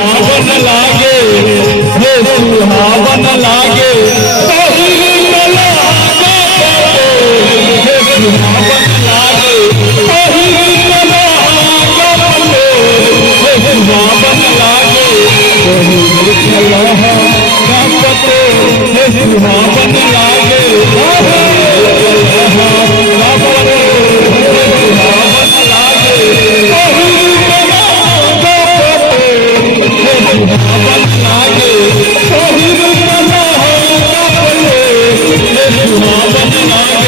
सुहावन लागे हे सुहावन लागे पहिर कलागा पटोल हे सुहावन लागे पहिर कलागा पटोल हे सुहावन लागे पहिर कलागा पटोल हे सुहावन लागे सुहावन लागे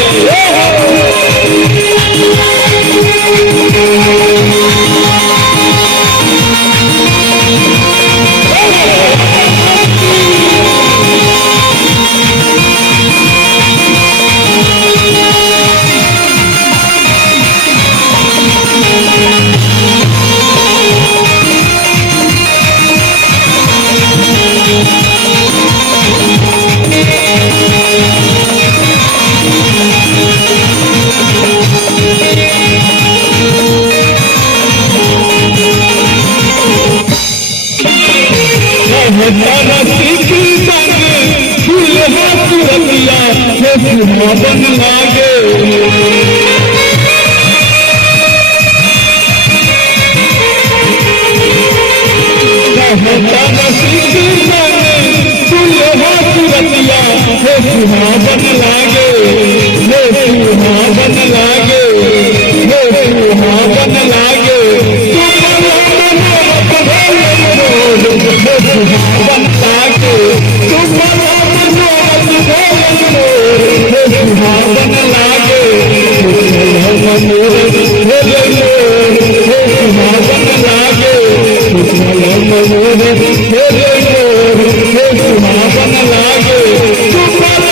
सुहावन लागे हे सुहावन लागे हे सुहावन लागे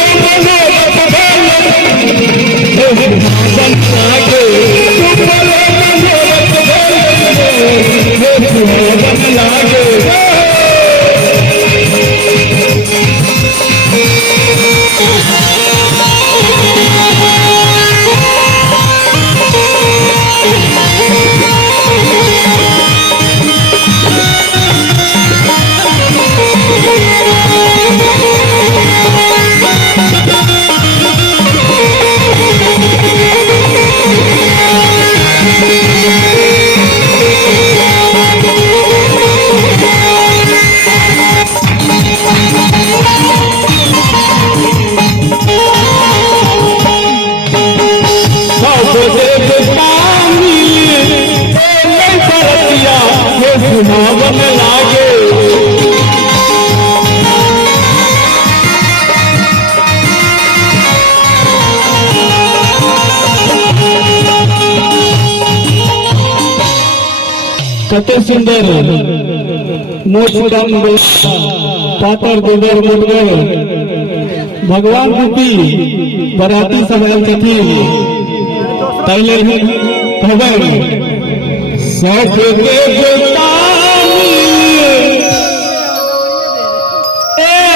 सुहावन लागे सुहावन लागे सुहावन लागे कते सुंदर मोच पातर गोबर मुर्गर भगवान रूपी बराती सब आयल छथिन तैले खबर सख के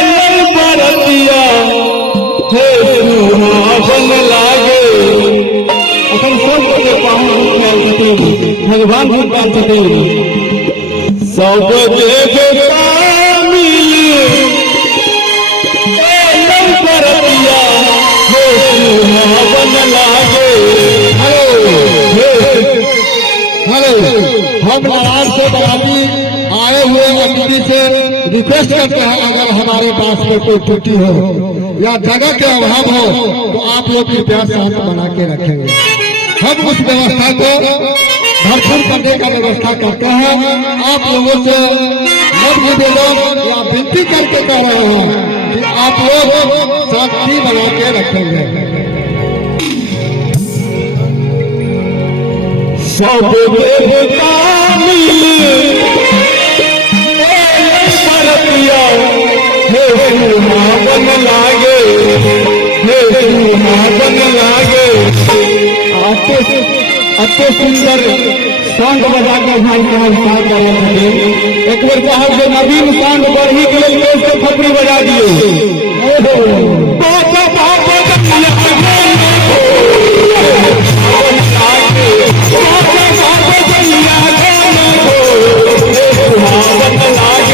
बरतिया हे सुहावन लागे अपन सब के भगवान भगवान सब बरतिया हे सुहावन लागे हेलो हम नारायण से बराती आए हुए अतिथि से रिक्वेस्ट करते हैं अगर हमारे पास में कोई त्रुटि हो या जगह के अभाव हो तो आप लोग कृपया शांत बना के रखेंगे। हम उस व्यवस्था को भरपूर करने का व्यवस्था करते हैं। आप लोगों से निवेदन या विनती करके कह रहे हैं कि आप लोग शांति बना के रखेंगे। सब सुहावन लागे हे सुहावन लागे अति सुंदर सांग बजा के भाई एक बार कहा जो नवीन सांग बढ़ी के खपरी बजा दिए सुहावन लागे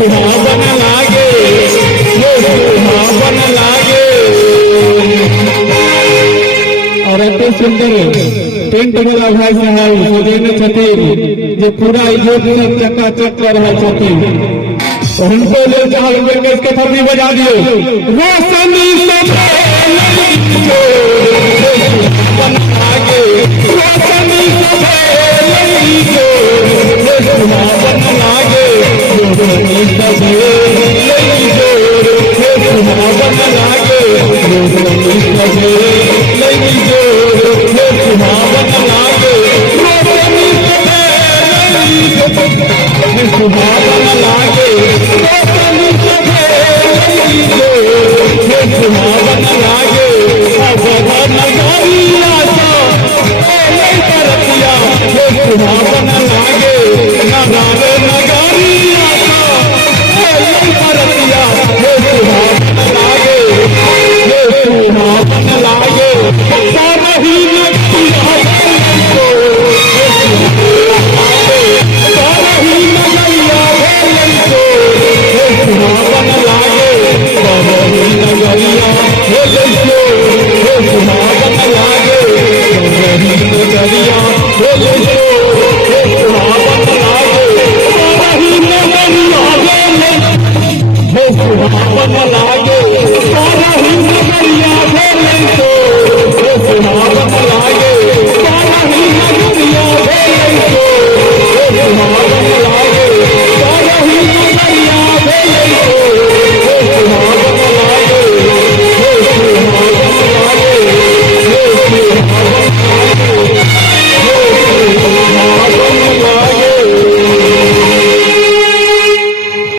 सुहावन लागे, हे सुहावन लागे। और एते सुंदर टेंट वाला भाई साहब सजैने छथिन जे पूरा इजोत सब चकाचक कर रहल छथिन, उनको ले चाहल के इसके थप्पी बजा दियो। रोशनी से सुहावन लागे, रोशनी सवेरे जो, हे सुहावन लागे, रोशनी सवेरे जो, हे सुहावन लागे, रोशनी सवेरे जो, हे सुहावन लागे, रोशनी सवेरे जो, हे सुहावन लागे, रोशनी सवेरे जो, हे सुहावन लागे। अगर नगरिया परतिया, हे सुहावन लागे, नगारे नगरिया परतिया, हे सुहावन लागे, हे सुहावन लागे। सारही नगरिया को, हे सुहावन लागे, सारही नगरिया को, हे सुहावन लागे, सारही नगरिया को, हे सुहावन लागे, सारही नगरिया को।